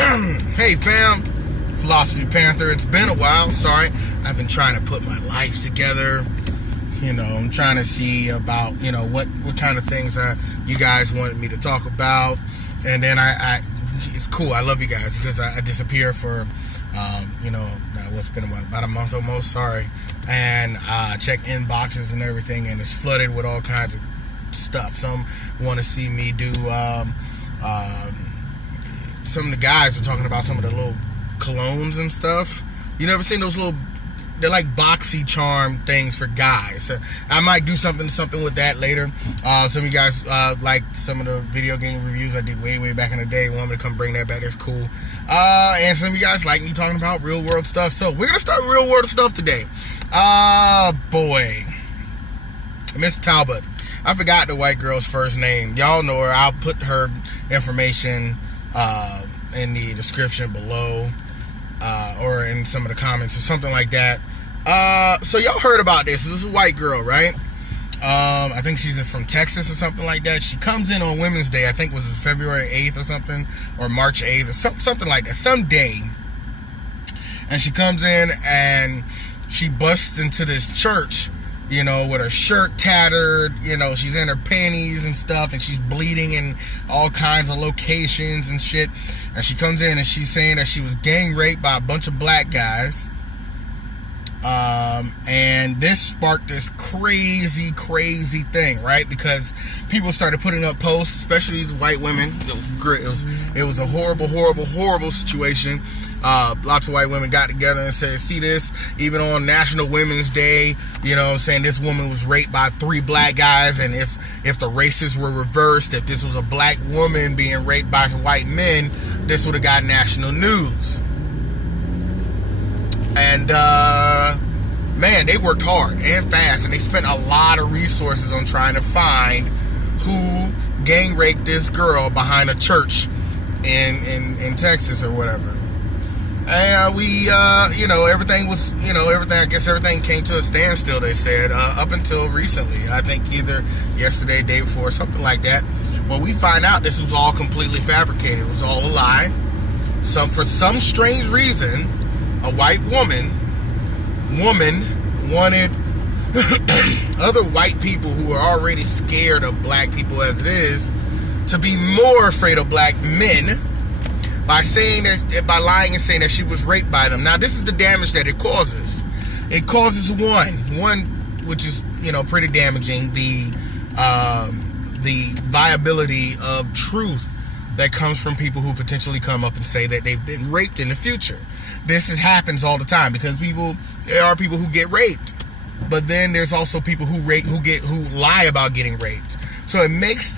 Hey fam, Philosophy Panther. It's been a while. Sorry, I've been trying to put my life together. I'm trying to see about what kind of things you guys wanted me to talk about, and then I it's cool. I love you guys because I disappear for what's been about a month almost. Sorry, and check inboxes and everything, and it's flooded with all kinds of stuff. Some want to see me do. Some of the guys were talking about some of the little colognes and stuff. You never seen those little? They're like boxy charm things for guys. So I might do something with that later. Some of you guys like some of the video game reviews I did way back in the day. Want me to come bring that back? That's cool. And some of you guys like me talking about real world stuff. So we're gonna start real world stuff today. Boy, Miss Talbott. I forgot the white girl's first name. Y'all know her. I'll put her information in the description below, or in some of the comments or something like that. So y'all heard about this. This is a white girl, right? I think she's from Texas or something like that. She comes in on Women's Day. I think it was February 8th or something, or March 8th or something like that, some day. And she comes in and she busts into this church, with her shirt tattered, she's in her panties and stuff, and she's bleeding in all kinds of locations and shit. And she comes in and she's saying that she was gang raped by a bunch of black guys. And this sparked this crazy thing, right? Because people started putting up posts, especially these white women. It was great. It was a horrible situation. Lots of white women got together and said, see this, even on National Women's Day, saying this woman was raped by 3 black guys, and if the races were reversed, if this was a black woman being raped by white men, this would have got national news. And man, they worked hard and fast, and they spent a lot of resources on trying to find who gang raped this girl behind a church in Texas or whatever. And everything was, I guess everything came to a standstill, they said, up until recently. I think either yesterday, day before, something like that. Well, we find out this was all completely fabricated. It was all a lie. For some strange reason, a white woman wanted other white people who are already scared of black people as it is to be more afraid of black men by lying and saying that she was raped by them. Now, this is the damage that it causes. It causes one, which is pretty damaging, the viability of truth that comes from people who potentially come up and say that they've been raped in the future. This happens all the time because there are people who get raped, but then there's also people who lie about getting raped. So it makes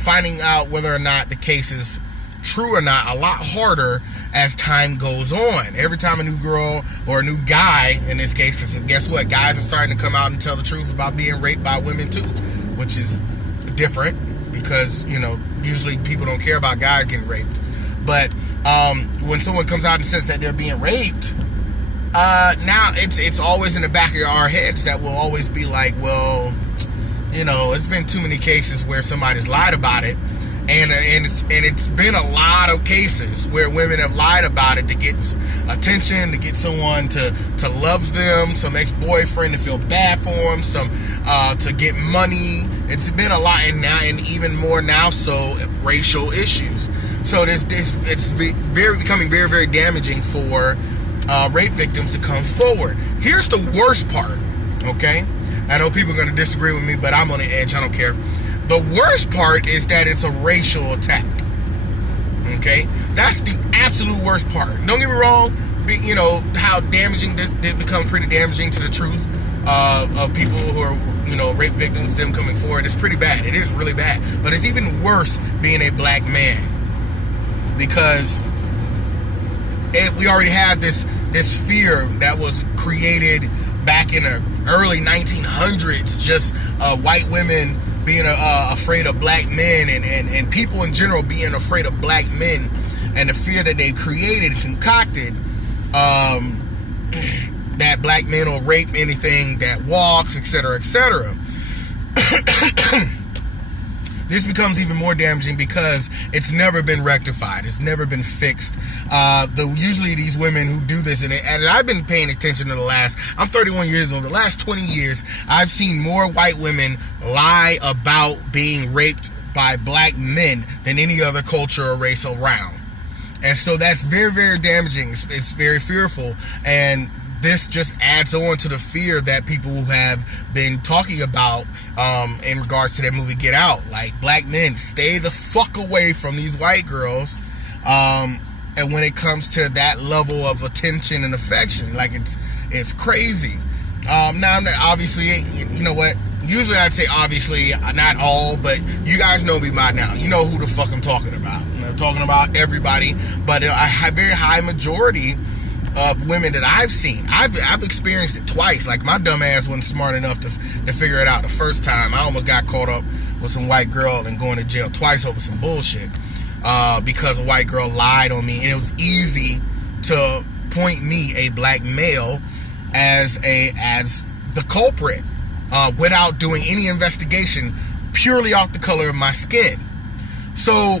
finding out whether or not the case is true or not a lot harder as time goes on. Every time a new girl or a new guy, in this case, because guess what, guys are starting to come out and tell the truth about being raped by women too, which is different because usually people don't care about guys getting raped. But when someone comes out and says that they're being raped, now it's always in the back of our heads that will always be like, well, it's been too many cases where somebody's lied about it. And it's been a lot of cases where women have lied about it to get attention, to get someone to love them, some ex-boyfriend to feel bad for them, some to get money. It's been a lot, and even more now, so racial issues. So it's becoming very damaging for rape victims to come forward. Here's the worst part, okay? I know people are going to disagree with me, but I'm on the edge. I don't care. The worst part is that it's a racial attack. Okay? That's the absolute worst part. Don't get me wrong, how damaging this did become pretty damaging to the truth of people who are, rape victims, them coming forward. It's pretty bad. It is really bad. But it's even worse being a black man. Because we already have this fear that was created back in the early 1900s, just white women being afraid of black men and people in general being afraid of black men, and the fear that they created, concocted, that black men will rape anything that walks, etc., etc. This becomes even more damaging because it's never been rectified. It's never been fixed. Usually these women who do this, and I've been paying attention to I'm 31 years old. The last 20 years, I've seen more white women lie about being raped by black men than any other culture or race around. And so that's very, very damaging. It's very fearful. And this just adds on to the fear that people have been talking about in regards to that movie Get Out. Like, black men, stay the fuck away from these white girls. And when it comes to that level of attention and affection, like, it's crazy. Now, obviously, you know what? Usually I'd say obviously, not all, but you guys know me by now. You know who the fuck I'm talking about. I'm talking about everybody, but a very high majority of women that I've seen. I've experienced it twice. Like, my dumb ass wasn't smart enough to figure it out the first time. I almost got caught up with some white girl and going to jail twice over some bullshit because a white girl lied on me, and it was easy to point me, a black male, as the culprit without doing any investigation, purely off the color of my skin. So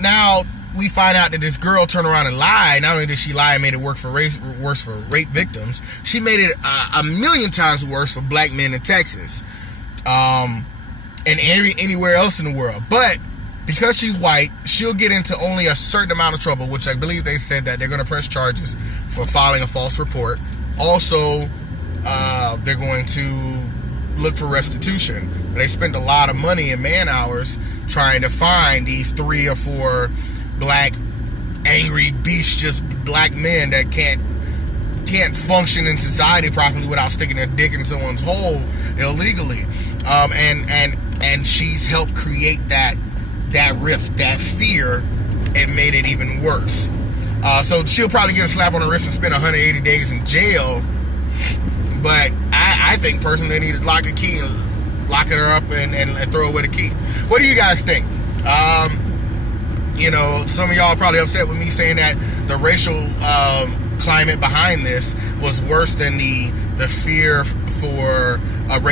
now we find out that this girl turned around and lied. Not only did she lie and made it worse for rape victims, she made it a million times worse for black men in Texas and anywhere else in the world. But because she's white, she'll get into only a certain amount of trouble, which I believe they said that they're going to press charges for filing a false report. Also, they're going to look for restitution. They spent a lot of money and man hours trying to find these 3 or 4 black, angry, bestious black men that can't function in society properly without sticking their dick in someone's hole illegally. And she's helped create that rift, that fear, and made it even worse. So she'll probably get a slap on the wrist and spend 180 days in jail. But I think personally they need to lock her up and throw away the key. What do you guys think? Some of y'all are probably upset with me saying that the racial climate behind this was worse than the fear for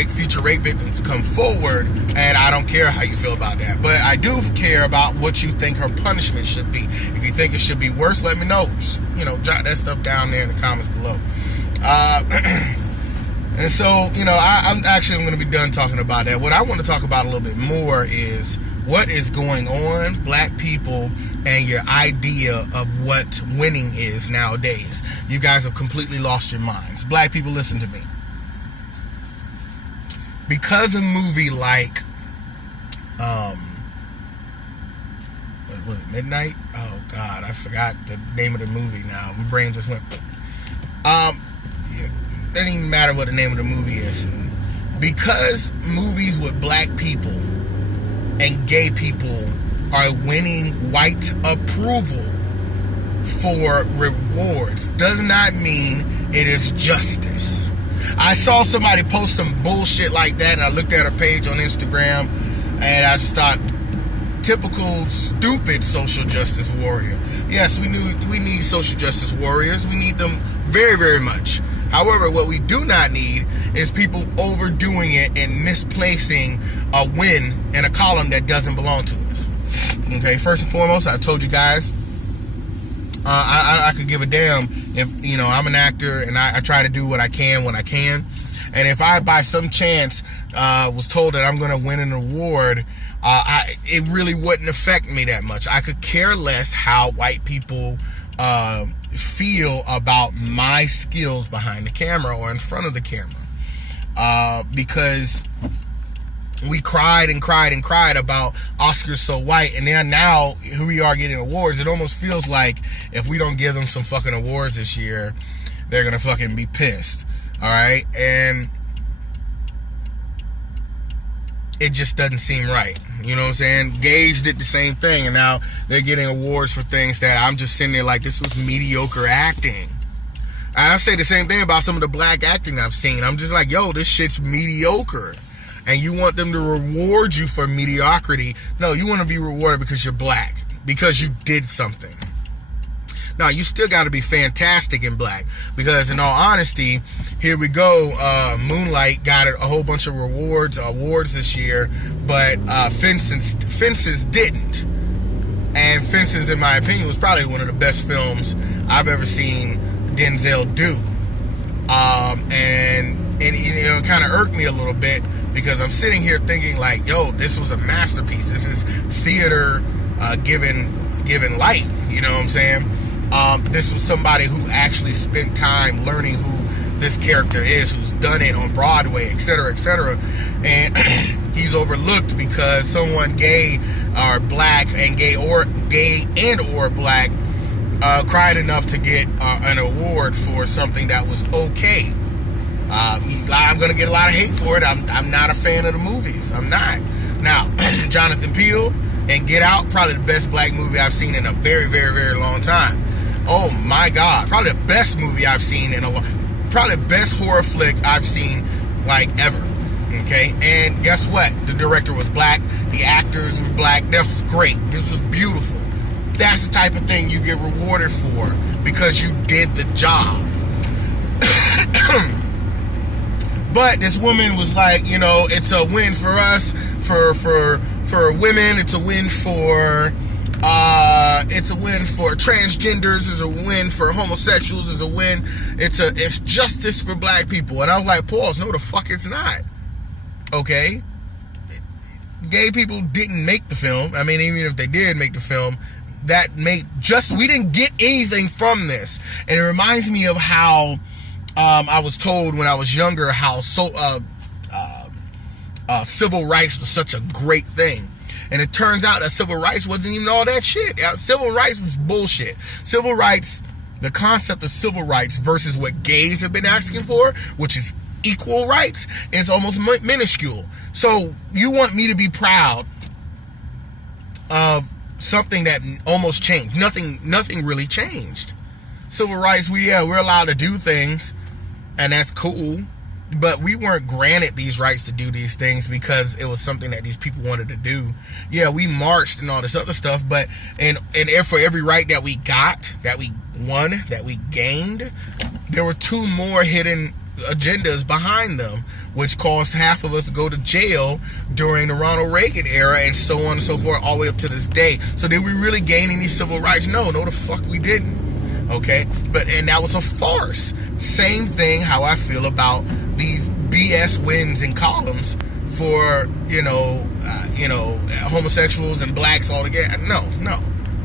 future rape victims to come forward, and I don't care how you feel about that. But I do care about what you think her punishment should be. If you think it should be worse, let me know. Just, jot that stuff down there in the comments below. And so, I'm going to be done talking about that. What I want to talk about a little bit more is what is going on, black people, and your idea of what winning is nowadays. You guys have completely lost your minds. Black people, listen to me. Because a movie like, was it Midnight? Oh God, I forgot the name of the movie now. My brain just went. It doesn't even matter what the name of the movie is. Because movies with black people and gay people are winning white approval for rewards does not mean it is justice. I saw somebody post some bullshit like that, and I looked at her page on Instagram, and I just thought, typical stupid social justice warrior. Yes, we need social justice warriors. We need them very, very much. However, what we do not need is people overdoing it and misplacing a win in a column that doesn't belong to us. Okay, first and foremost, I told you guys, I could give a damn if, I'm an actor and I try to do what I can when I can. And if I, by some chance, was told that I'm going to win an award, it really wouldn't affect me that much. I could care less how white people feel about my skills behind the camera or in front of the camera, because we cried and cried and cried about Oscars so white, and then now here we are getting awards. It almost feels like if we don't give them some fucking awards this year, they're gonna fucking be pissed. All right, and it just doesn't seem right. You know what I'm saying? Gage did the same thing, and now they're getting awards for things that I'm just sitting there like, this was mediocre acting. And I say the same thing about some of the black acting I've seen. I'm just like, yo, this shit's mediocre. And you want them to reward you for mediocrity. No, you want to be rewarded because you're black, because you did something. No, you still got to be fantastic in black, because in all honesty, here we go. Moonlight got a whole bunch of awards this year, but Fences didn't. And Fences, in my opinion, was probably one of the best films I've ever seen Denzel do. And it kind of irked me a little bit, because I'm sitting here thinking like, yo, this was a masterpiece. This is theater given light. You know what I'm saying? This was somebody who actually spent time learning who this character is, who's done it on Broadway, etc., etc. And he's overlooked because someone gay or black and gay and or black cried enough to get an award for something that was okay. I'm going to get a lot of hate for it. I'm not a fan of the movies. I'm not. Now, Jonathan Peele and Get Out, probably the best black movie I've seen in a very, very, very long time. Oh my God. Probably the best movie I've seen probably the best horror flick I've seen like ever. Okay. And guess what? The director was black. The actors were black. That was great. This was beautiful. That's the type of thing you get rewarded for, because you did the job. But this woman was like, you know, it's a win for us, for women. It's a win for transgenders. It's a win for homosexuals. It's a win. It's justice for black people. And I was like, pause. No, the fuck it's not. Okay. Gay people didn't make the film. I mean, even if they did make the film, we didn't get anything from this. And it reminds me of how I was told when I was younger how civil rights was such a great thing. And it turns out that civil rights wasn't even all that shit. Civil rights was bullshit. Civil rights, the concept of civil rights versus what gays have been asking for, which is equal rights, is almost minuscule. So you want me to be proud of something that almost changed? Nothing really changed. Civil rights, we're allowed to do things, and that's cool, but we weren't granted these rights to do these things because it was something that these people wanted to do. Yeah, we marched and all this other stuff, but and for every right that we got, that we won, that we gained, there were two more hidden agendas behind them, which caused half of us to go to jail during the Ronald Reagan era, and so on and so forth, all the way up to this day. So did we really gain any civil rights? No, the fuck we didn't. Okay, and that was a farce. Same thing how I feel about these BS wins and columns for homosexuals and blacks all together. No,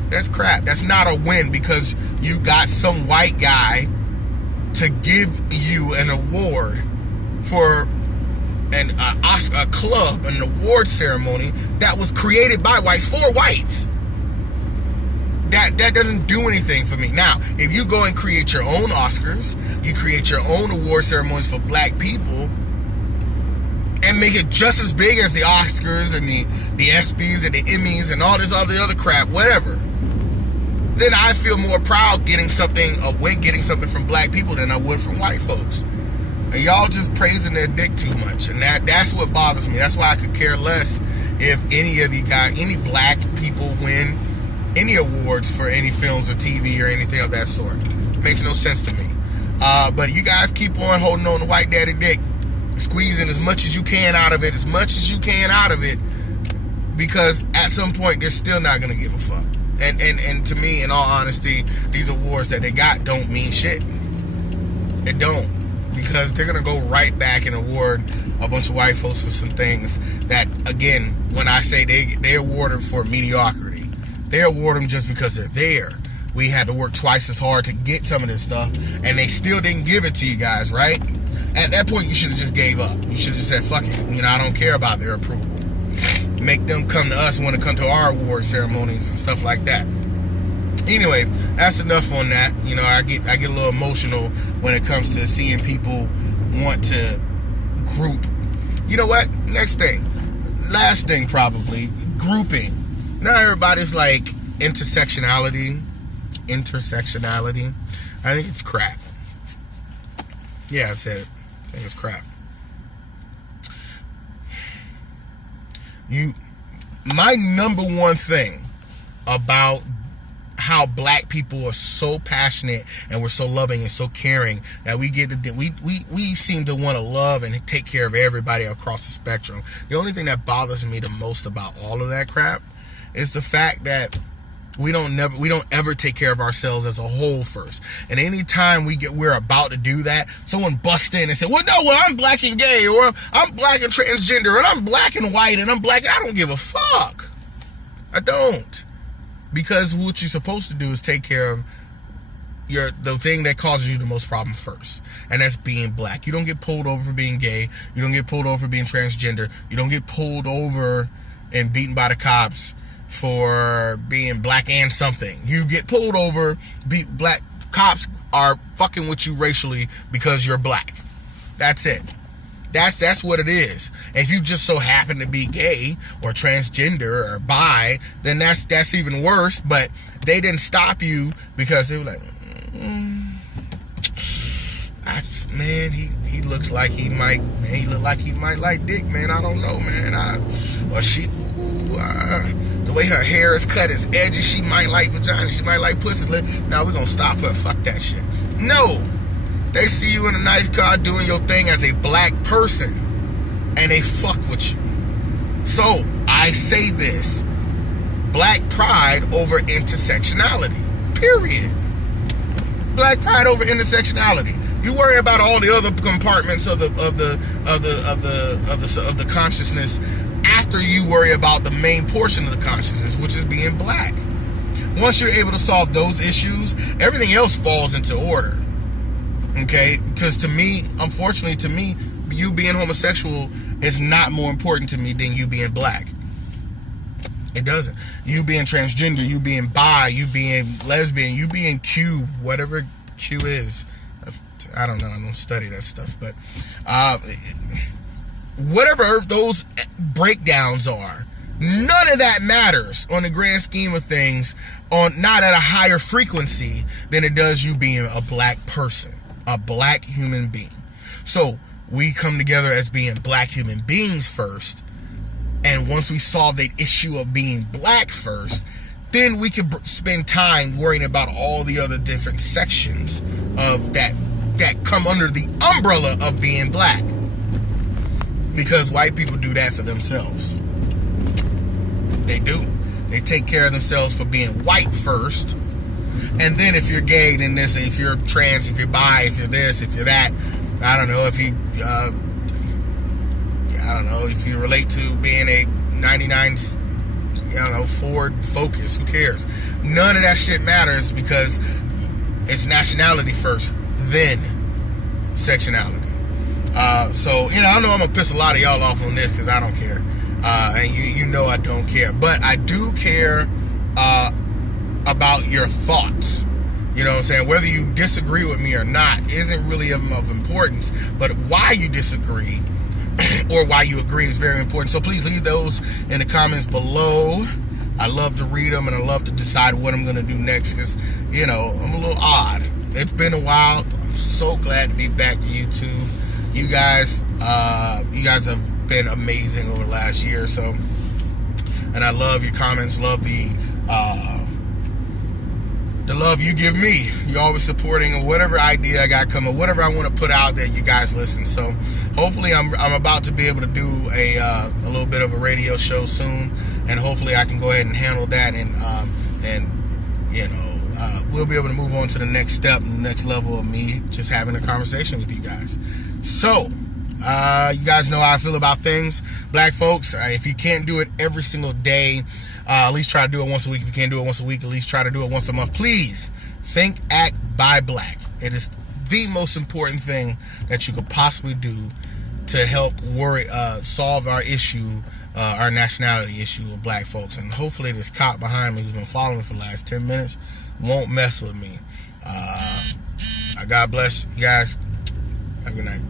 that's crap. That's not a win because you got some white guy to give you an award for a club, an award ceremony that was created by whites for whites. That doesn't do anything for me. Now, if you go and create your own Oscars, you create your own award ceremonies for black people, and make it just as big as the Oscars and the ESPYs and the Emmys and all this other crap, whatever, then I feel more proud getting something from black people than I would from white folks. And y'all just praising their dick too much, and that's what bothers me. That's why I could care less if any black people win any awards for any films or TV or anything of that sort. Makes no sense to me. But you guys keep on holding on to white daddy dick, squeezing as much as you can out of it, because at some point they're still not gonna give a fuck. And to me, in all honesty, these awards that they got don't mean shit. It don't, because they're gonna go right back and award a bunch of white folks for some things that, again, when I say they award them for mediocrity, they award them just because they're there. We had to work twice as hard to get some of this stuff, and they still didn't give it to you guys, right? At that point, you should have just gave up. You should have just said, fuck it. I don't care about their approval. Make them come to us when it comes to our award ceremonies and stuff like that. Anyway, that's enough on that. I get a little emotional when it comes to seeing people want to group. You know what? Next thing. Last thing, probably. Grouping. Now everybody's like intersectionality. I think it's crap. Yeah, I said it. I think it's crap. My number one thing about how black people are so passionate and we're so loving and so caring that we seem to want to love and take care of everybody across the spectrum. The only thing that bothers me the most about all of that crap is the fact that we don't ever take care of ourselves as a whole first. And anytime we're about to do that, someone busts in and says, well, I'm black and gay, or I'm black and transgender, and I'm black and white, and I'm black. I don't give a fuck. I don't. Because what you're supposed to do is take care of the thing that causes you the most problem first. And that's being black. You don't get pulled over for being gay. You don't get pulled over for being transgender. You don't get pulled over and beaten by the cops for being black and something. You get pulled over, black cops are fucking with you racially because you're black. That's it. That's what it is. If you just so happen to be gay or transgender or bi, then that's even worse. But they didn't stop you because they were like, man, he looks like he might like dick, man. I don't know, man. The way her hair is cut is edgy. She might like vagina. She might like pussy. Now we're gonna stop her. Fuck that shit. No. They see you in a nice car doing your thing as a black person, and they fuck with you. So I say this: black pride over intersectionality. Period. Black pride over intersectionality. You worry about all the other compartments of the consciousness after you worry about the main portion of the consciousness, which is being black. Once you're able to solve those issues, everything else falls into order. Okay? Because to me, unfortunately to me, you being homosexual is not more important to me than you being black. It doesn't. You being transgender, you being bi, you being lesbian, you being Q, whatever Q is. I don't know. I don't study that stuff. But whatever those breakdowns are, none of that matters on the grand scheme of things, not at a higher frequency than it does you being a black person, a black human being. So we come together as being black human beings first, and once we solve the issue of being black first, then we can spend time worrying about all the other different sections of that come under the umbrella of being black. Because white people do that for themselves. They do. They take care of themselves for being white first. And then if you're gay, then this, if you're trans, if you're bi, if you're this, if you're that, I don't know, if you relate to being a 99, Ford Focus, who cares? None of that shit matters because it's nationality first, then sectionality. So, I know I'm going to piss a lot of y'all off on this because I don't care. And you know I don't care. But I do care about your thoughts. You know what I'm saying? Whether you disagree with me or not isn't really of importance. But why you disagree or why you agree is very important. So please leave those in the comments below. I love to read them and I love to decide what I'm going to do next because, I'm a little odd. It's been a while. I'm so glad to be back to YouTube. You guys have been amazing over the last year or so. And I love your comments, love the love you give me. You're always supporting whatever idea I got coming, whatever I want to put out there, you guys listen. So hopefully I'm about to be able to do a little bit of a radio show soon, and hopefully I can go ahead and handle that, and we'll be able to move on to the next step, next level of me just having a conversation with you guys. So you guys know how I feel about things. Black folks, if you can't do it every single day, at least try to do it once a week. If you can't do it once a week, at least try to do it once a month. Please think, act, buy black. It is the most important thing that you could possibly do to help solve our issue, our nationality issue with black folks. And hopefully this cop behind me who's been following me for the last 10 minutes won't mess with me. God bless you guys. Have a good night.